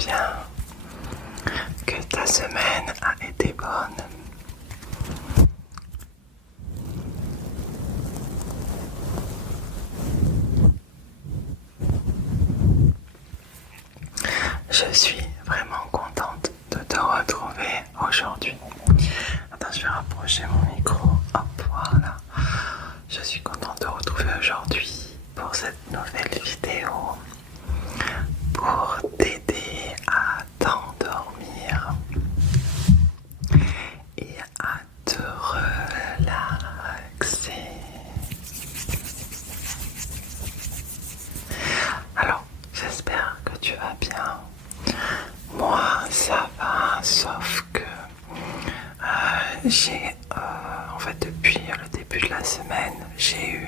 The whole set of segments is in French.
bien, que ta semaine a été bonne. Je suis vraiment contente de te retrouver aujourd'hui. Attends, je vais rapprocher mon micro. Hop, voilà. Je suis contente de te retrouver aujourd'hui pour cette nouvelle vidéo pour t'aider à t'endormir et à te relaxer. Alors, j'espère que tu vas bien. Moi, ça va, sauf que j'ai, en fait, depuis le début de la semaine, j'ai eu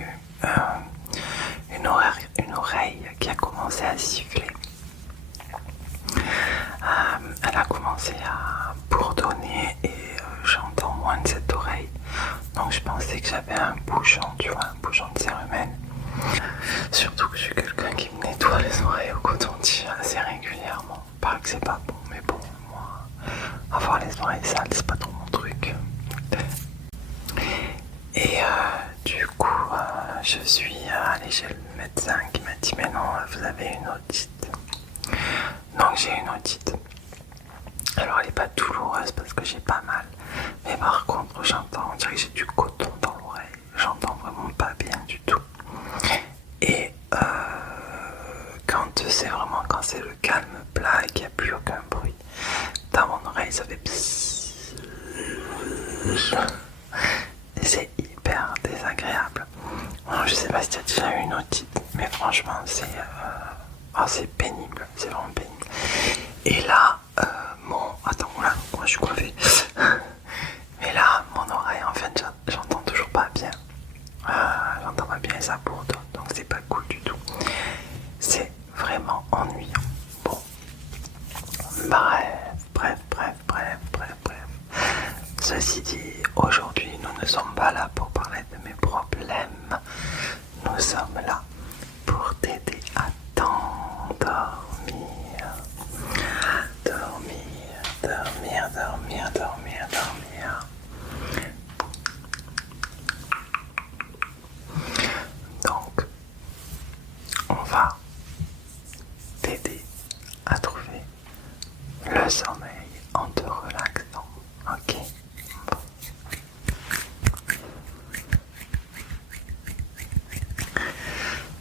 une oreille qui a commencé à siffler. Elle a commencé à bourdonner et j'entends moins de cette oreille. Donc je pensais que j'avais un bouchon, tu vois, un bouchon de cérumen. Surtout que je suis quelqu'un qui me nettoie les oreilles au coton-tige assez régulièrement. Paraît que c'est pas bon, mais bon, moi, avoir les oreilles sales, c'est pas trop mon truc. Et du coup, je suis allée chez le médecin qui m'a dit mais non, vous avez une otite. Donc j'ai une otite. Alors elle n'est pas douloureuse parce que j'ai pas mal. Mais par contre j'entends, on dirait que j'ai du coton dans l'oreille. J'entends vraiment pas bien du tout. Et quand c'est le calme plat et qu'il n'y a plus aucun bruit, dans mon oreille ça fait psss. Et c'est hyper désagréable. Alors, je sais pas si tu as déjà eu une otite, mais franchement c'est pénible, c'est vraiment pénible. Et là, attends, là, moi je suis coiffée. Mais là, mon oreille, en fait, j'entends toujours pas bien. J'entends pas bien et ça bourdonne, donc c'est pas cool du tout. C'est vraiment ennuyant. Bon, bref. Ceci dit, aujourd'hui, nous ne sommes pas là pour parler de mes problèmes. Nous sommes là pour t'aider à t'endormir. Dormir. Donc, on va t'aider à trouver le sommeil en te relaxant. Ok?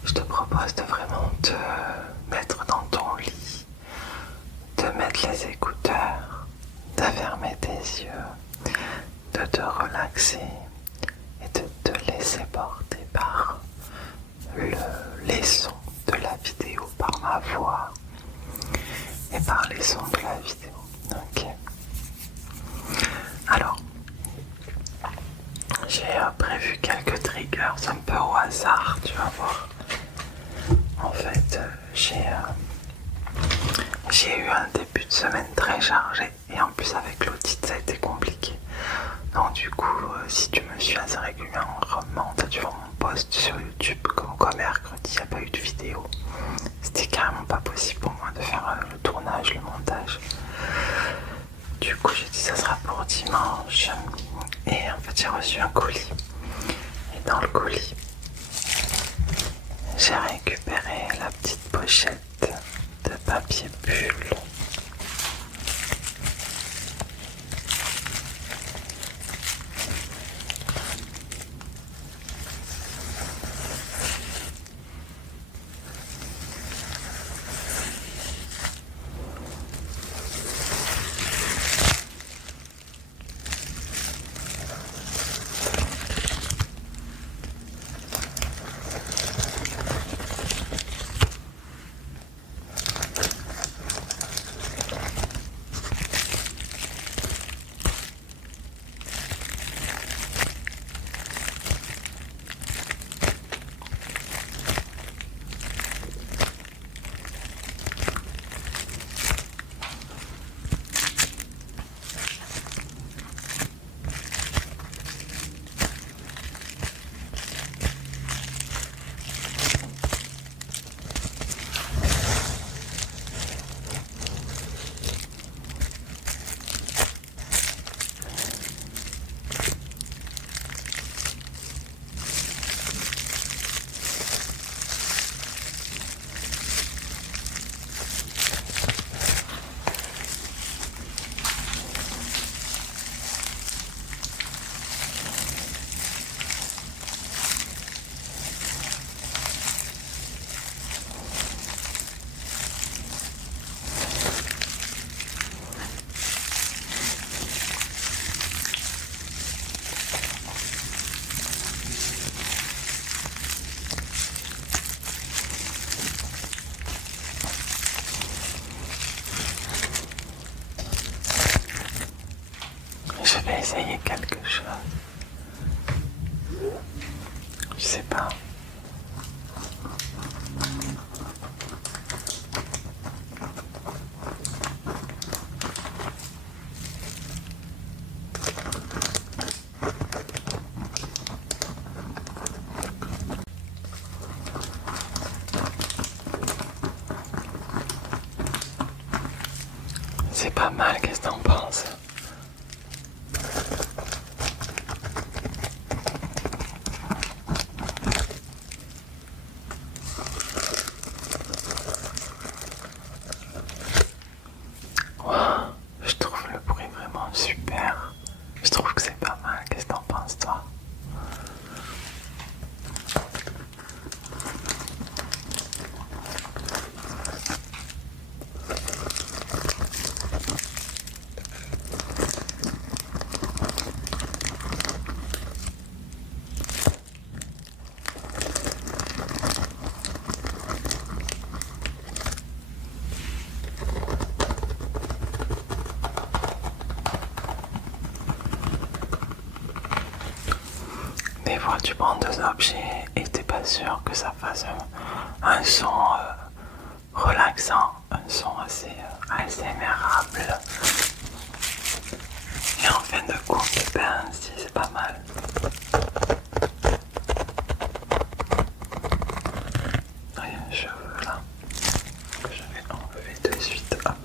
Je te propose de vraiment te mettre dans ton lit, de mettre les écouteurs, de fermer tes yeux, de te relaxer et de te laisser porter par les sons de la vidéo, par ma voix et par les sons de la vidéo. Ok. Alors, j'ai prévu quelques triggers un peu au hasard, tu vas voir. En fait, j'ai eu un début de semaine très chargé et en plus avec l'otite ça a été compliqué. Donc du coup, si tu me suis assez régulièrement, tu as dû voir mon post sur YouTube comme quoi mercredi il n'y a pas eu de vidéo. C'était carrément pas possible pour moi de faire le tournage, le montage. Du coup j'ai dit ça sera pour dimanche. Et en fait j'ai reçu un colis. Et dans le colis, j'ai récupéré la petite pochette de papier bulle. vais essayer quelque chose. Je sais pas. C'est pas mal, qu'est-ce que t'en penses? Wow, je trouve le bruit vraiment super. Je trouve que c'est pas mal, qu'est-ce que t'en penses toi? Des fois tu prends deux objets et t'es pas sûr que ça fasse un son relaxant, un son assez ASMRable. Et en fin de compte, ben si c'est pas mal. Il y a un cheveu là que je vais enlever de suite. Hop.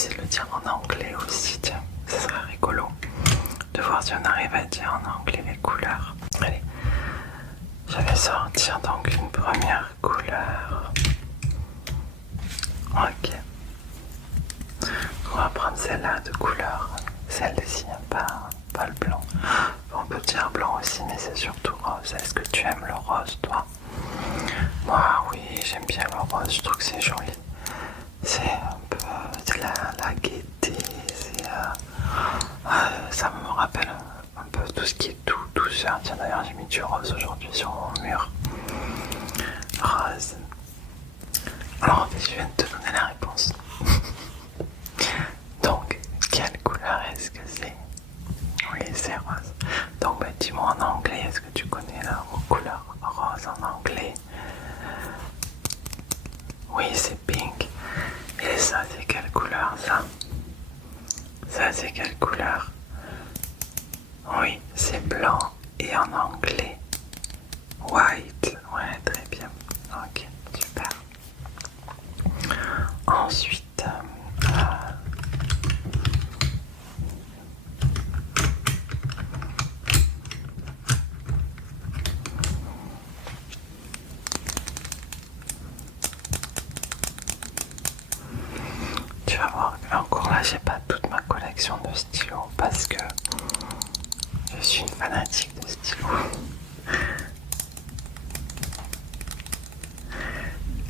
essayer de le dire en anglais aussi, tiens, ça serait rigolo de voir si on arrive à dire en anglais les couleurs. Allez, je vais sortir donc une première couleur. Ok. On va prendre celle-là de couleur, celle-ci, pas le blanc. On peut dire blanc aussi, mais c'est surtout rose. Est-ce que tu aimes le rose, toi? Moi, oui, j'aime bien le rose, je trouve que c'est joli. C'est un peu la gaieté, ça me rappelle un peu tout ce qui est tout, douceur. Tiens, d'ailleurs, j'ai mis du rose aujourd'hui sur mon mur. Rose. Alors, je viens de te donner la réponse. Donc, quelle couleur est-ce que c'est? Oui, c'est rose. Donc, dis-moi en anglais, est-ce que tu connais la couleur rose en anglais? Oui, c'est pink. Et ça, c'est quelle couleur, ça? Ça, c'est quelle couleur? Oui, c'est blanc. Et en anglais, white. Ouais, très bien. Ok, super. Ensuite, tu vas voir, encore là, j'ai pas toute ma collection de stylos parce que je suis une fanatique de stylos.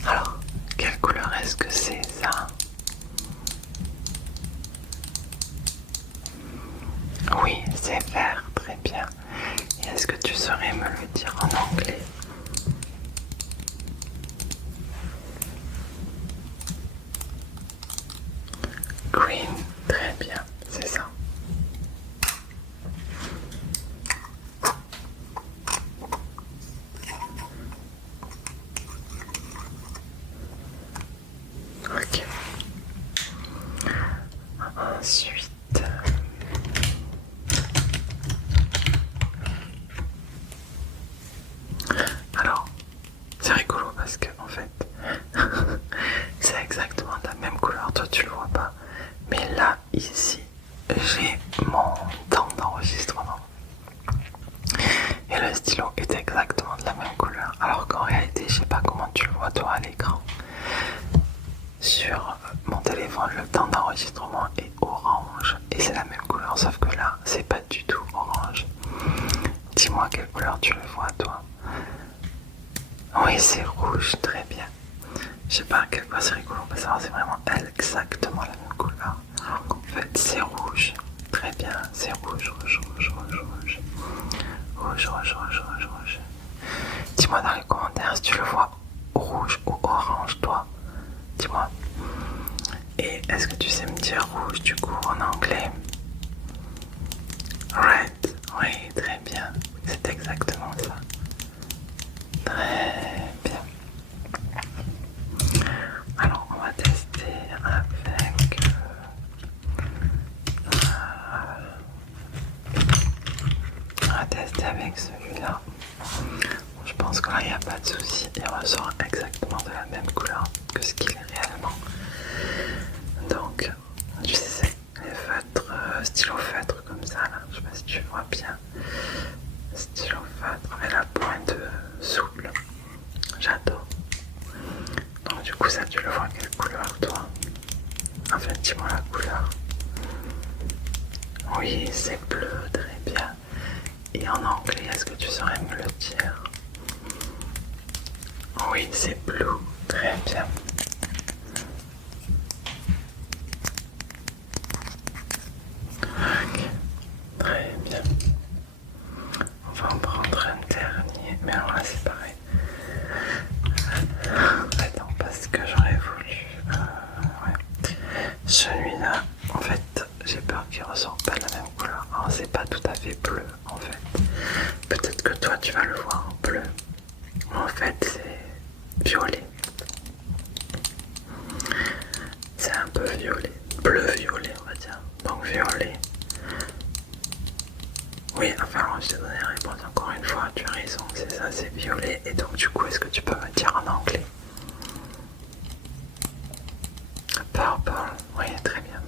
Alors, quelle couleur est-ce que c'est ça? Oui, c'est vert, très bien. Et est-ce que tu saurais me le dire en anglais? Green, très bien, c'est ça. Ok. Ensuite, alors, c'est rigolo parce que en fait, c'est exactement la même couleur. Toi, tu le vois pas, mais là, ici, j'ai mon temps d'enregistrement et le stylo est exactement de la même couleur. Alors qu'en réalité, je sais pas comment tu le vois toi à l'écran. Sur mon téléphone, le temps d'enregistrement est orange et c'est la même couleur, sauf que là, c'est pas du tout orange. Dis-moi quelle couleur tu le vois, toi? Oui, c'est rouge, très bien. Je sais pas à quel point c'est rigolo, parce que c'est vraiment exactement la même couleur. En fait, c'est rouge, très bien, c'est rouge, rouge, rouge, rouge, rouge. Rouge, rouge, rouge, rouge, rouge. Dis-moi dans les commentaires si tu le vois rouge ou orange, toi. Dis-moi. Et est-ce que tu sais me dire rouge du coup en anglais? Red, oui, très bien. C'est exactement ça. Très bien. Alors, on va tester avec... on va tester avec celui-là. Je pense que là, il n'y a pas de souci. Il ressort exactement de la même couleur que ce qu'il est réellement. Donc, tu sais, les feutres, stylo feutre comme ça, là. Je sais pas si tu vois bien. Stylo feutre avec la pointe souple. J'adore. Donc, du coup, ça, tu le vois quelle couleur, toi? En fait, dis-moi la couleur. Oui, c'est bleu, très bien. Et en anglais, est-ce que tu saurais me le dire? Oui, c'est bleu, très bien. Ok, très bien. On va en prendre un dernier, mais alors là c'est pareil. Attends, parce que j'aurais voulu... ouais. Celui-là, en fait, j'ai peur qu'il ressorte pas de la même couleur. Alors c'est pas tout à fait bleu, en fait. Peut-être que toi tu vas le voir en bleu. En fait, c'est violet. C'est un peu violet. Bleu-violet, on va dire. Donc violet. Oui, enfin, alors, je t'ai donné la réponse encore une fois. Tu as raison, c'est ça, c'est violet. Et donc, du coup, est-ce que tu peux me dire en anglais? Purple. Oui, très bien.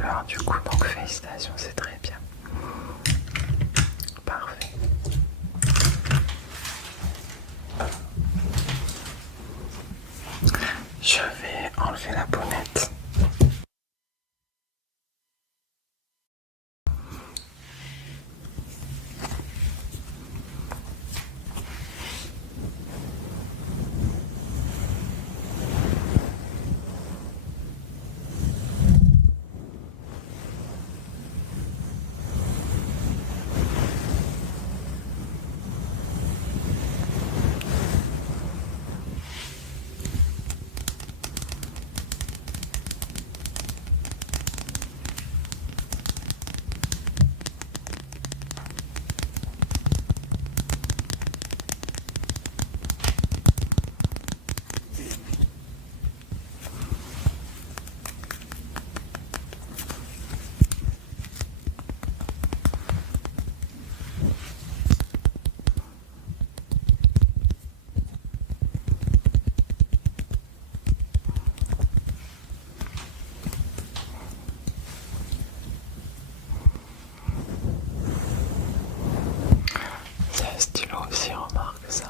couleur du coup, donc félicitations, c'est très bien. Parfait. Je vais enlever la bonnette. C'est un stylo aussi, remarque ça.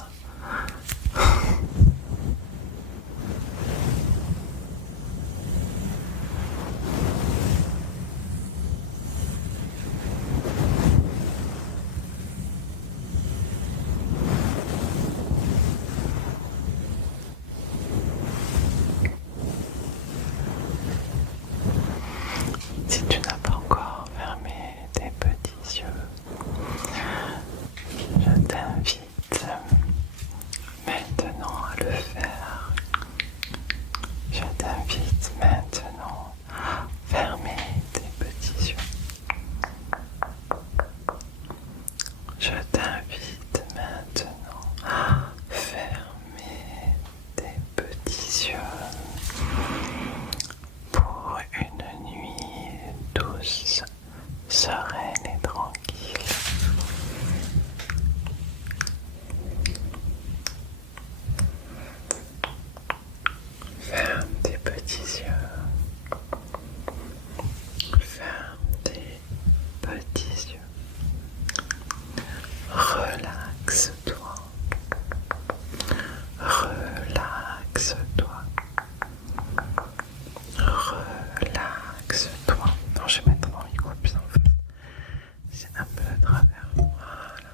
Si tu n'as pas encore fermé tes petits yeux, je t'invite maintenant à le faire. Je t'invite maintenant à fermer tes petits yeux. Je t'invite maintenant à fermer tes petits yeux pour une nuit douce, sereine et tranquille. Ferme tes petits yeux. Ferme tes petits yeux. Relaxe-toi. Relaxe-toi. Relaxe-toi. Non, je vais mettre mon micro plus en fait. C'est un peu à travers. Voilà.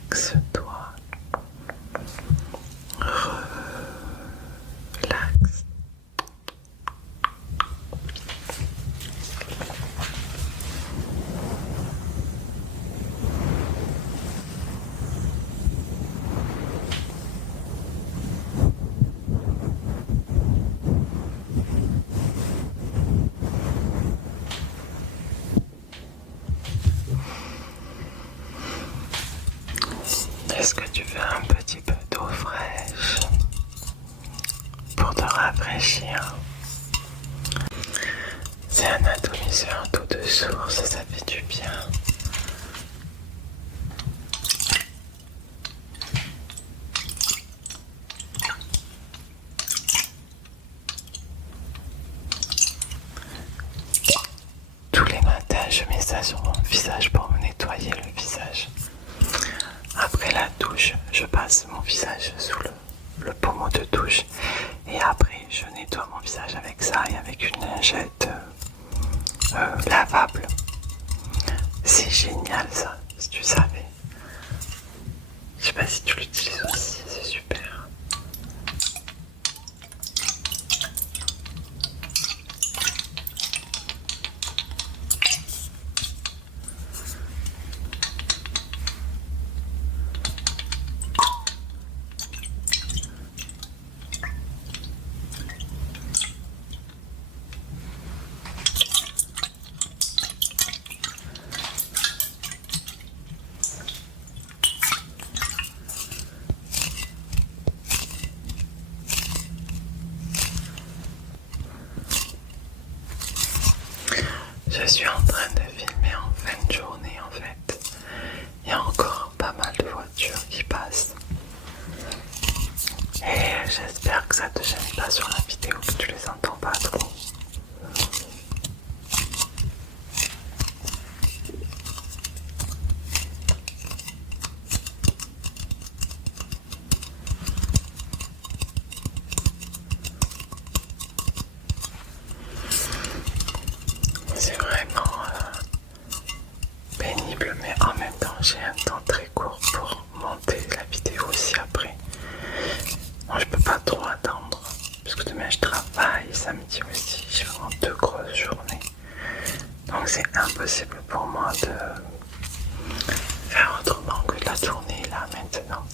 Relaxe-toi. Relaxe. Est-ce que tu veux un petit peu d'eau fraîche pour te rafraîchir? C'est un atomiseur d'eau de source, ça fait du bien. Tous les matins, je mets ça sur mon visage pour me nettoyer le visage. Après la douche, je passe mon visage sous le pommeau de douche et après je nettoie mon visage avec ça et avec une lingette lavable. C'est génial ça, si tu savais. Je sais pas si tu l'utilises aussi, c'est super. Je suis en train de filmer en fin de journée en fait. Il y a encore pas mal de voitures qui passent. Et j'espère que ça te gêne pas sur la vidéo, que tu les entends pas C'est vraiment pénible, mais en même temps j'ai un temps très court pour monter la vidéo aussi après. Moi je peux pas trop attendre parce que demain je travaille, samedi aussi, j'ai vraiment 2 grosses journées. Donc c'est impossible pour moi de faire autrement que de la tourner là maintenant.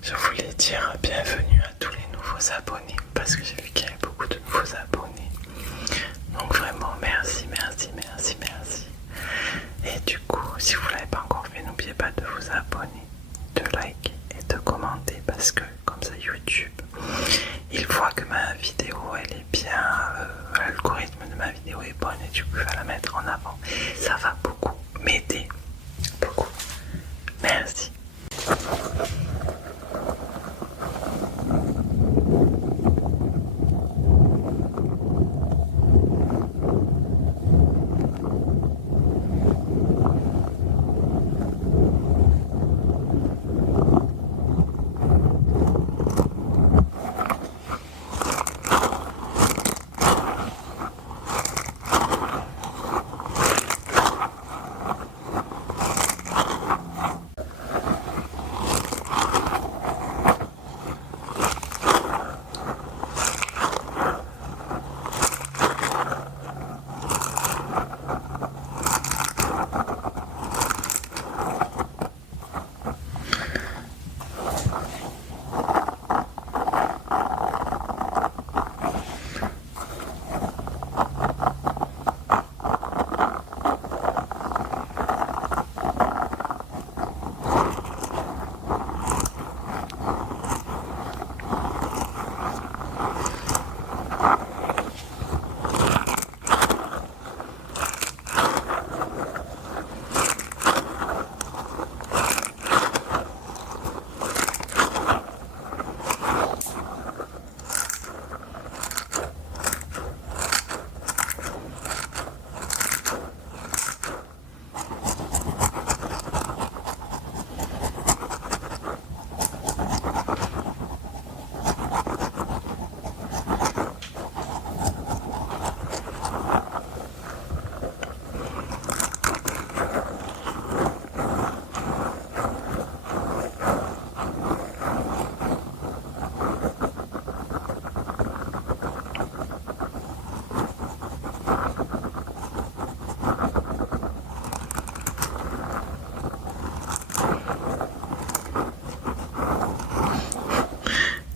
Je voulais dire bienvenue à tous les nouveaux abonnés parce que j'ai vu qu'il y avait beaucoup de nouveaux abonnés. Donc vraiment merci, merci, merci, merci. Et du coup, si vous ne l'avez pas encore fait, n'oubliez pas de vous abonner, de liker et de commenter parce que comme ça YouTube, il voit que ma vidéo elle est bien, l'algorithme de ma vidéo est bonne et du coup il va la mettre en avant. Ça va beaucoup m'aider, beaucoup. Merci.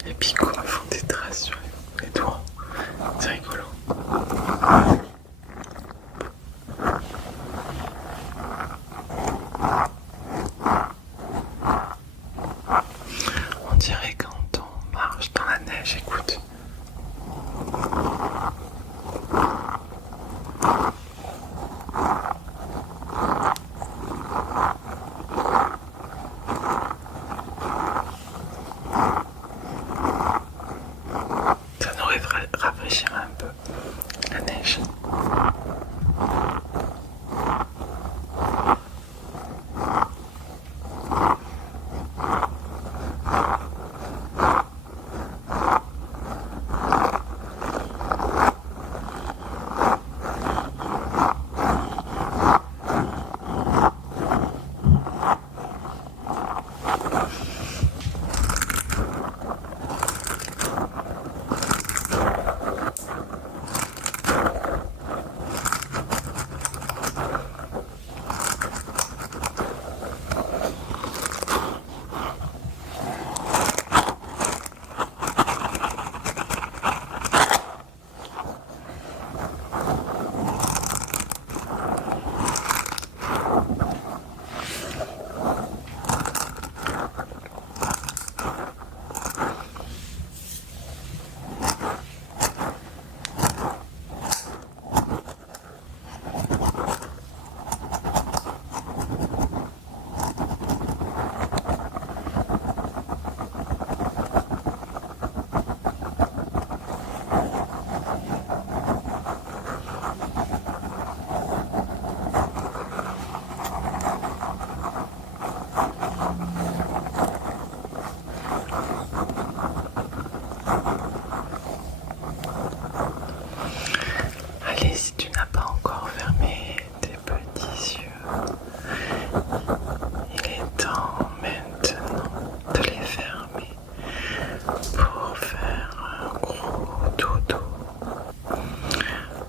Les picots me font des traces sur les doigts. C'est rigolo. On dirait quand on marche dans la neige, écoute. Ça nous rafraîchira un peu la neige. n'as pas encore fermé tes petits yeux. Il est temps maintenant de les fermer pour faire un gros dodo.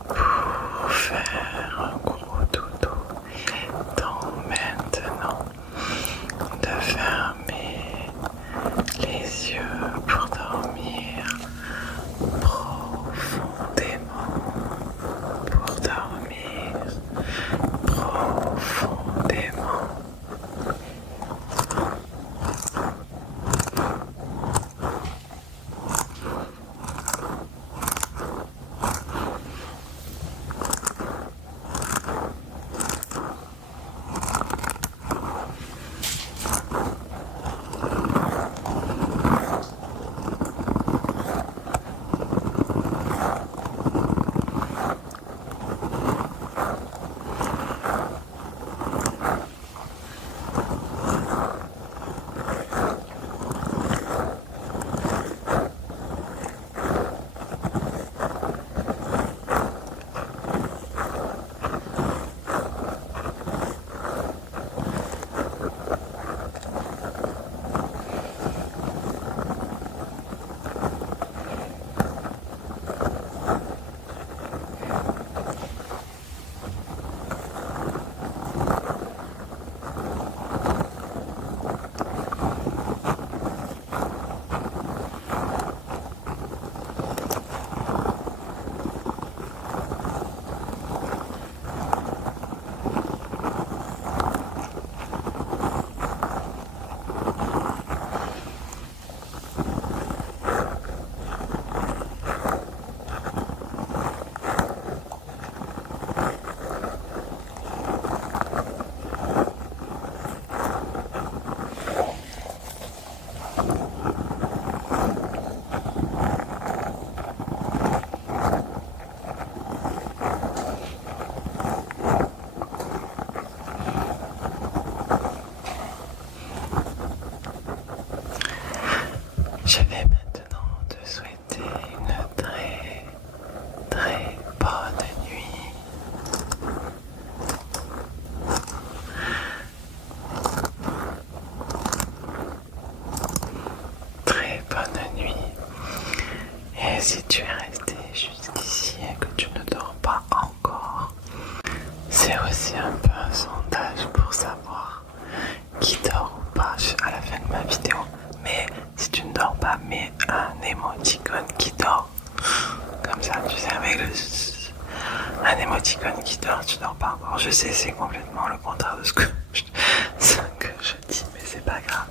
Pour faire un gros dodo, il est temps maintenant de fermer les yeux pour dormir profondément, pour dormir profondément. Je vais maintenant te souhaiter une très très bonne nuit. Très bonne nuit. Et si tu es resté jusqu'ici et que tu ne dors pas encore, c'est aussi un peu un sondage pour savoir qui dort ou pas à la fin de ma vidéo. Mais si tu ne dors pas, mets un émoticône qui dort. Comme ça, tu sais, avec un émoticône qui dort, tu dors pas encore. Je sais, c'est complètement le contraire de ce que je dis, mais c'est pas grave.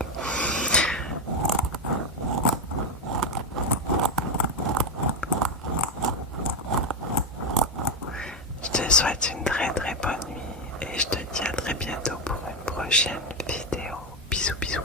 Je te souhaite une très très bonne nuit et je te dis à très bientôt pour une prochaine vidéo. Bisous bisous.